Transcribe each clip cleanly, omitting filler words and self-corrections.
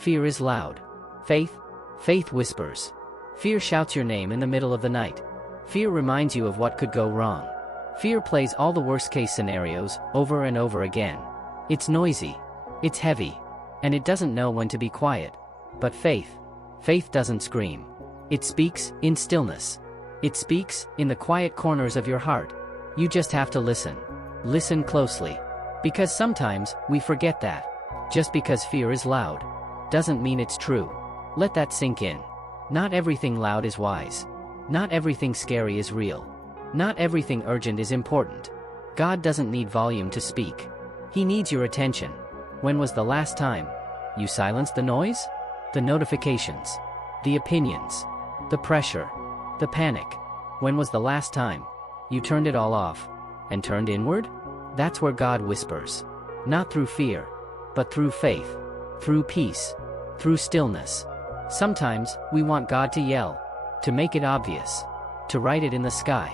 Fear is loud. Faith whispers. Fear shouts your name in the middle of the night. Fear reminds you of what could go wrong. Fear plays all the worst-case scenarios over and over again. It's noisy. It's heavy. And it doesn't know when to be quiet. But faith doesn't scream. It speaks in stillness. It speaks in the quiet corners of your heart. You just have to listen. Listen closely. Because sometimes we forget that. Just because fear is loud doesn't mean it's true. Let that sink in. Not everything loud is wise. Not everything scary is real. Not everything urgent is important. God doesn't need volume to speak. He needs your attention. When was the last time you silenced the noise? The notifications, the opinions, the pressure, the panic. When was the last time you turned it all off and turned inward? That's where God whispers. Not through fear, but through faith, through peace, through stillness. Sometimes we want God to yell, to make it obvious, to write it in the sky.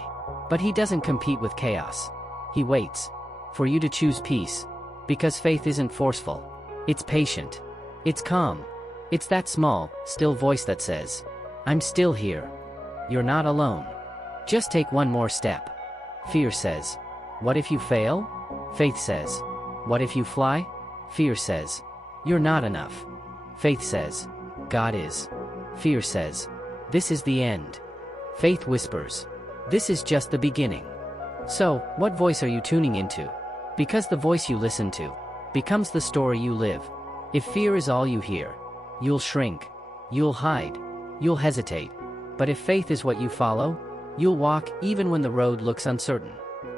But He doesn't compete with chaos. He waits for you to choose peace, because faith isn't forceful. It's patient. It's calm. It's that small, still voice that says, I'm still here. You're not alone. Just take one more step. Fear says, what if you fail? Faith says, what if you fly? Fear says, you're not enough. Faith says, God is. Fear says, this is the end. Faith whispers, this is just the beginning. So, what voice are you tuning into? Because the voice you listen to becomes the story you live. If fear is all you hear, you'll shrink, you'll hide, you'll hesitate. But if faith is what you follow, you'll walk even when the road looks uncertain.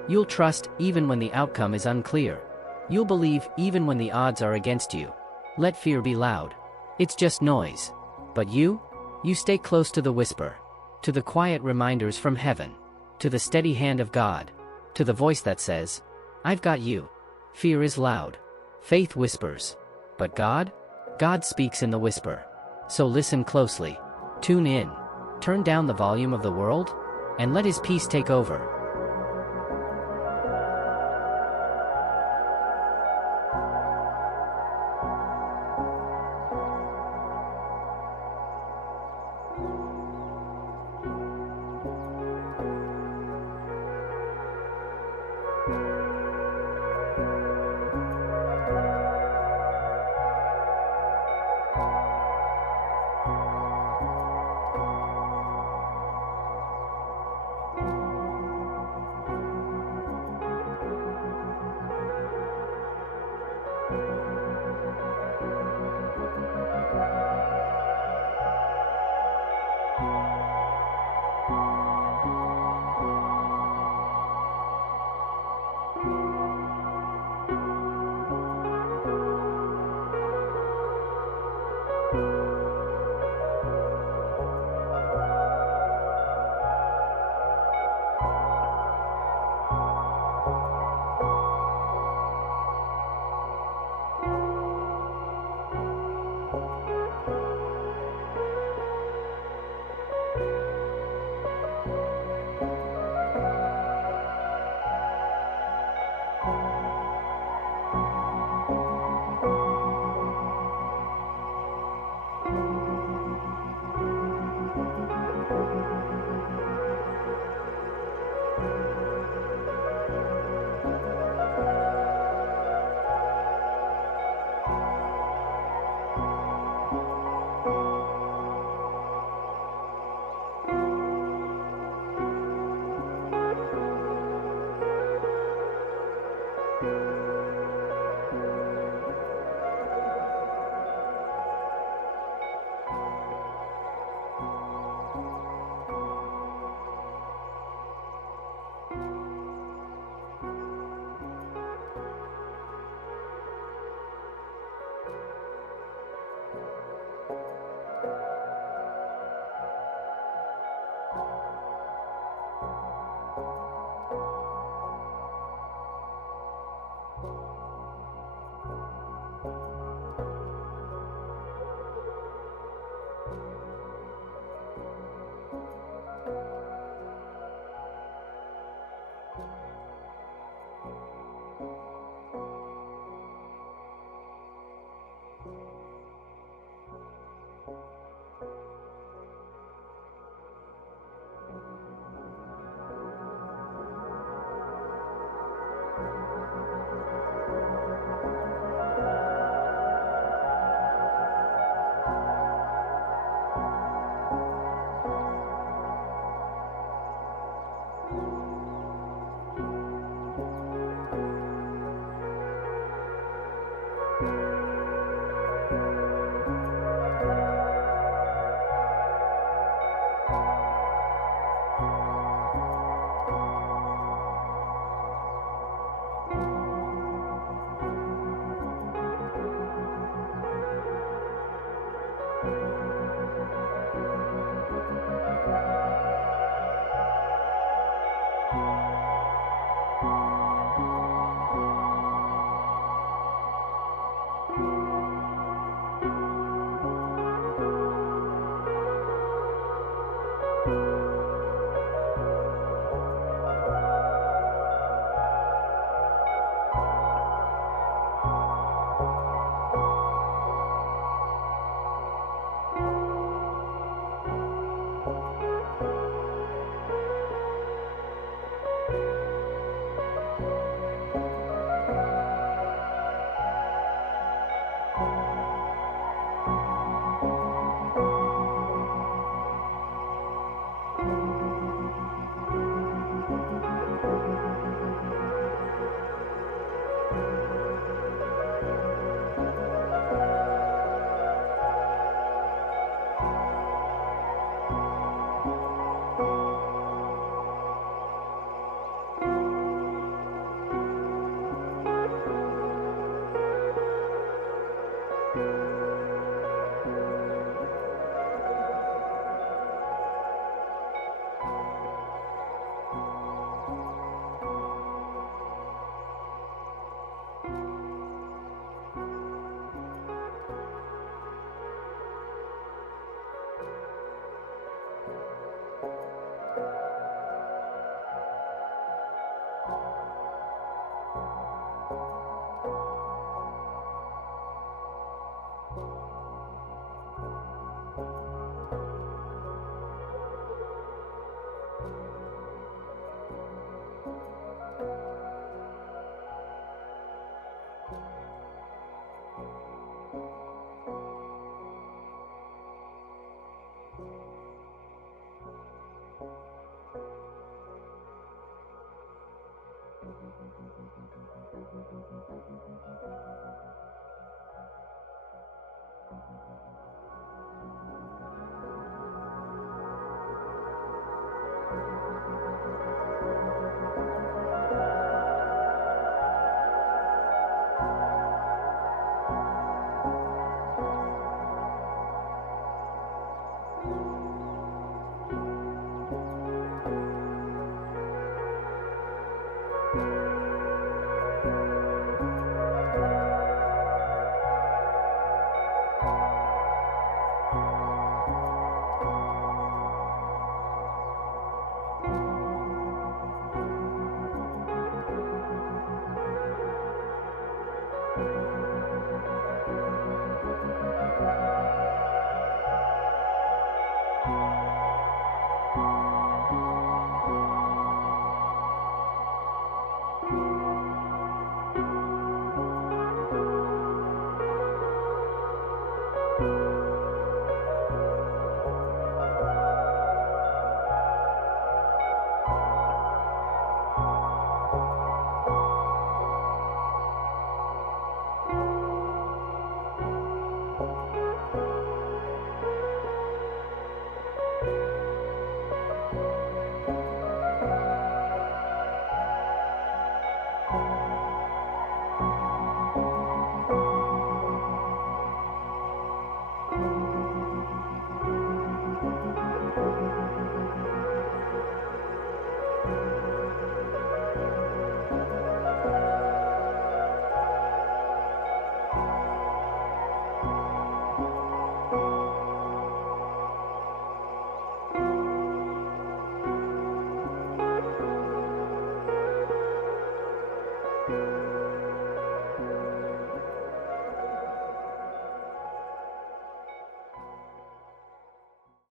You'll trust even when the outcome is unclear. You'll believe even when the odds are against you. Let fear be loud. It's just noise. But you stay close to the whisper, to the quiet reminders from heaven, to the steady hand of God, to the voice that says, I've got you. Fear is loud. Faith whispers. But God speaks in the whisper. So listen closely. Tune in. Turn down the volume of the world, and let His peace take over. you.